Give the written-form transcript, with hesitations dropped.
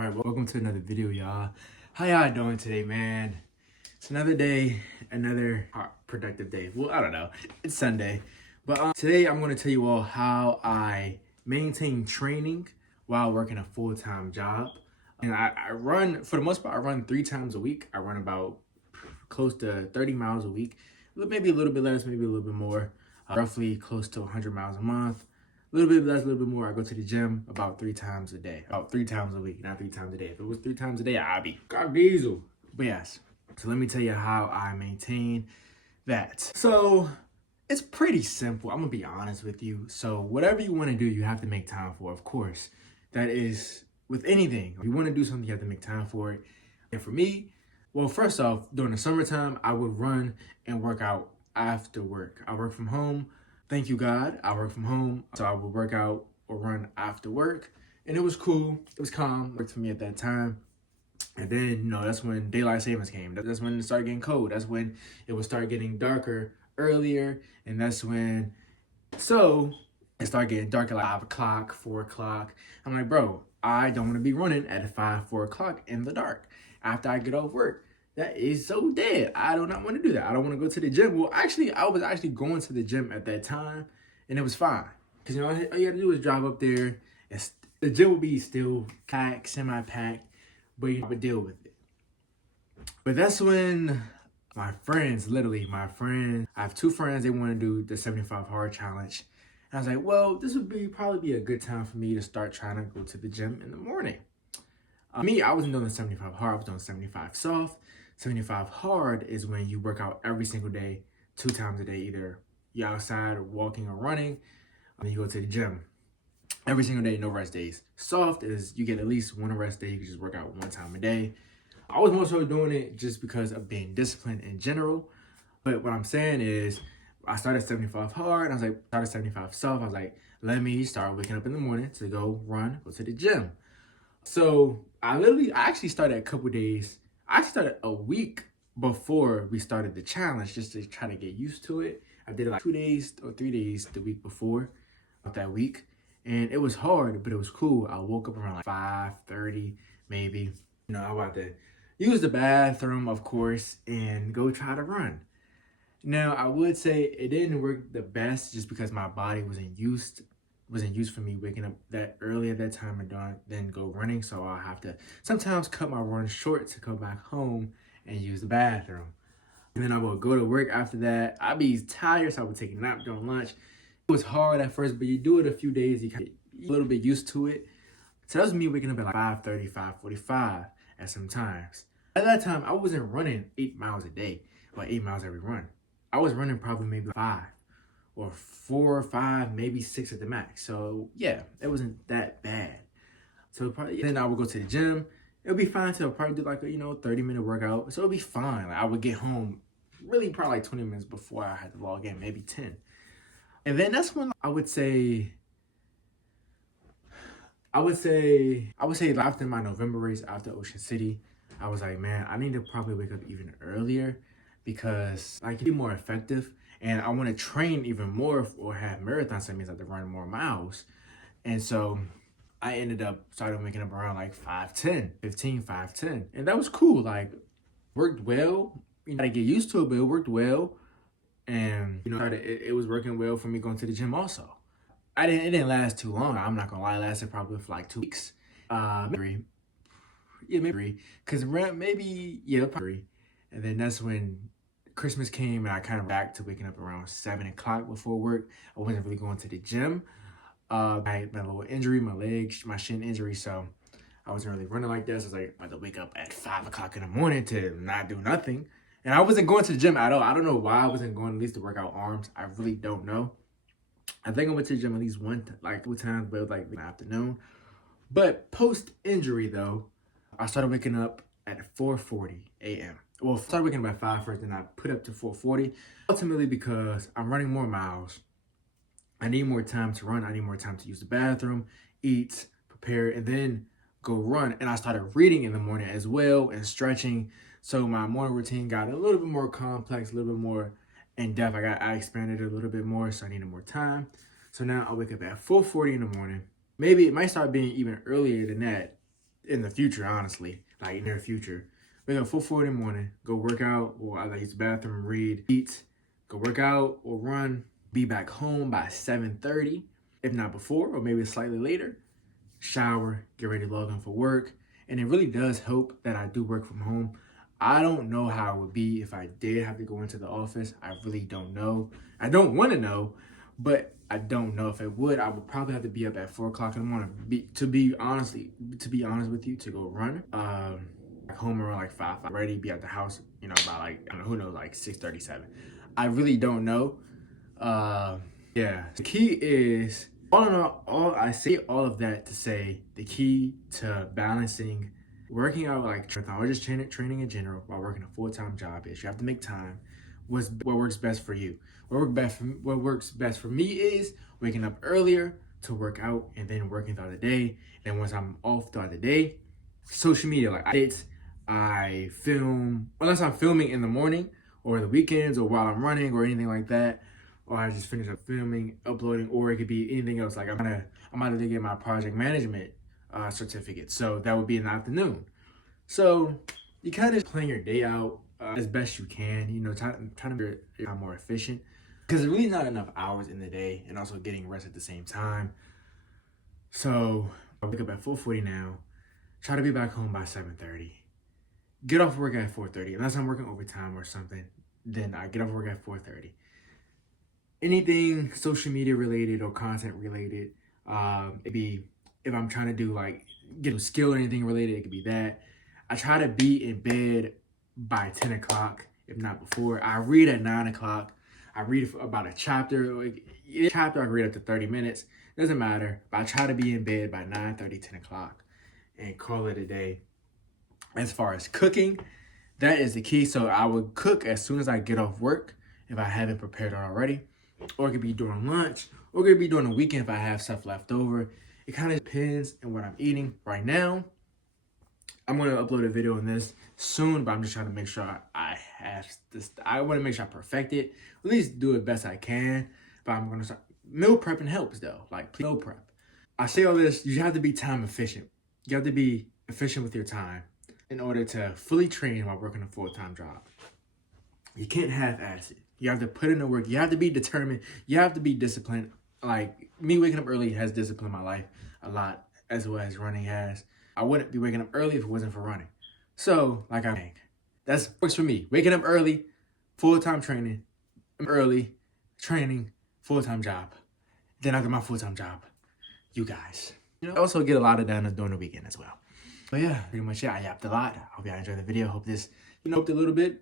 Alright, welcome to another video, y'all. How y'all doing today, man? It's another day, another productive day. Well, I don't know. It's Sunday. But today I'm going to tell you all how I maintain training while working a full-time job. And I run, for the most part, I run 3 times a week. I run about close to 30 miles a week. Maybe a little bit less, maybe a little bit more. Roughly close to 100 miles a month. A little bit less, a little bit more. I go to the gym about 3 times a day. About 3 times a week, not 3 times a day. If it was 3 times a day, I'd be God diesel. But yes, so let me tell you how I maintain that. So it's pretty simple. I'm gonna be honest with you. So whatever you want to do, you have to make time for, of course. That is with anything. If you want to do something, you have to make time for it. And for me, well, first off, during the summertime, I would run and work out after work. I work from home. Thank you, God. I work from home, so I would work out or run after work. And it was cool. It was calm. It worked for me at that time. And then, that's when daylight savings came. That's when it started getting cold. That's when it would start getting darker earlier. And that's when, so it started getting dark at like 5 o'clock, 4 o'clock. I'm like, bro, I don't want to be running at 5, 4 o'clock in the dark after I get off work. That is so dead. I do not want to do that. I don't want to go to the gym. Well, actually, I was actually going to the gym at that time, and it was fine. Because, all you got to do is drive up there. And the gym would be still packed, semi-packed, but you would deal with it. But that's when my friends, I have 2 friends, they want to do the 75 hard challenge. And I was like, well, this would probably be a good time for me to start trying to go to the gym in the morning. I wasn't doing the 75 hard, I was doing 75 soft. 75 hard is when you work out every single day, 2 times a day. Either you're outside or walking or running, and then you go to the gym. Every single day, no rest days. Soft is you get at least 1 rest day. You can just work out 1 time a day. I was more so doing it just because of being disciplined in general. But what I'm saying is, I started 75 hard. Started 75 soft. I was like, let me start waking up in the morning to go run, go to the gym. So I actually started a couple days. I started a week before we started the challenge just to try to get used to it. I did it like 2 days or 3 days the week before of that week. And it was hard, but it was cool. I woke up around like 5:30 maybe. I wanted to use the bathroom, of course, and go try to run. Now, I would say it didn't work the best just because my body wasn't used for me waking up that early at that time and then go running. So I'll have to sometimes cut my run short to come back home and use the bathroom. And then I would go to work after that. I'd be tired, so I would take a nap during lunch. It was hard at first, but you do it a few days, you get a little bit used to it. So that was me waking up at like 5:30, 5:45 at some times. At that time, I wasn't running 8 miles a day or 8 miles every run. I was running probably maybe 5 or 4 or 5, maybe 6 at the max. So yeah, it wasn't that bad. So then I would go to the gym. It would be fine to probably do like a 30-minute workout. So it would be fine. Like I would get home really probably like 20 minutes before I had to log in, maybe 10. And then that's when I would say after my November race after Ocean City, I was like, man, I need to probably wake up even earlier because I can be more effective. And I want to train even more or have marathons. That means I have to run more miles. And so I ended up starting waking up around like 5:10, 15, 5:10. And that was cool. Like, worked well. You gotta get used to it, but it worked well. And, it was working well for me going to the gym also. It didn't last too long. I'm not gonna lie. It lasted probably for like 2 weeks. Maybe 3. Because maybe, probably. And then that's when Christmas came and I kind of back to waking up around 7 o'clock before work. I wasn't really going to the gym. I had a little injury, my shin injury, so I wasn't really running like this. I was like, I had to wake up at 5 o'clock in the morning to not do nothing. And I wasn't going to the gym at all. I don't know why I wasn't going at least to work out arms. I really don't know. I think I went to the gym at least 2 times, but it was like in the afternoon. But post-injury though, I started waking up at 4:40 a.m. Well, I started waking up at 5 first, then I put up to 4:40. Ultimately because I'm running more miles. I need more time to run. I need more time to use the bathroom, eat, prepare, and then go run. And I started reading in the morning as well and stretching. So my morning routine got a little bit more complex, a little bit more in depth. I expanded it a little bit more, so I needed more time. So now I wake up at 4:40 in the morning. Maybe it might start being even earlier than that in the future, honestly, like near future. Wake up 4:40 in the morning, go work out, or I like use the bathroom, read, eat, go work out or run, be back home by 7:30, if not before, or maybe slightly later. Shower, get ready to log in for work. And it really does help that I do work from home. I don't know how it would be if I did have to go into the office. I really don't know. I don't want to know, but I don't know if it would. I would probably have to be up at 4 o'clock in the morning. To be honest with you, to go run. Back home around like 5, ready, be at the house, by like, I don't know, who knows, like 6:37. I really don't know. Yeah. The key is, all in all, I say all of that to say the key to balancing working out like or just training in general while working a full-time job is you have to make time. What works best for you? What works best for me is waking up earlier to work out and then working throughout the day. And once I'm off throughout the day, social media, like I film, unless I'm filming in the morning or the weekends or while I'm running or anything like that, or I just finish up filming, uploading, or it could be anything else. Like I'm about to get my project management certificate, so that would be in the afternoon. So you kind of plan your day out as best you can, trying to make your time more efficient, because there's really not enough hours in the day, and also getting rest at the same time. So I wake up at 4:40 now, try to be back home by 7:30. Get off work at 4:30, unless I'm working overtime or something, then I get off work at 4:30. Anything social media related or content related, it'd be, if I'm trying to do like get a skill or anything related, it could be that. I try to be in bed by 10 o'clock, if not before. I read at 9 o'clock. I read about a chapter. I can read up to 30 minutes. Doesn't matter. But I try to be in bed by 9:30, 10 o'clock and call it a day. As far as cooking, that is the key. So I would cook as soon as I get off work if I haven't prepared it already. Or it could be during lunch. Or it could be during the weekend if I have stuff left over. It kind of depends on what I'm eating. Right now, I'm going to upload a video on this soon, but I'm just trying to make sure I have this. I want to make sure I perfect it. At least do it best I can. But I'm going to start. Meal prepping helps though. Like meal prep. I say all this, you have to be time efficient. You have to be efficient with your time in order to fully train while working a full-time job. You can't half-ass it. You have to put in the work. You have to be determined. You have to be disciplined. Like me waking up early has disciplined my life a lot, as well as running has. I wouldn't be waking up early if it wasn't for running. So, like I'm saying, that works for me. Waking up early, full-time training, early, training, full-time job. Then after my full-time job, you guys. I also get a lot of done during the weekend as well. But yeah, pretty much it. I yapped a lot. I hope y'all enjoyed the video. Hope this helped a little bit.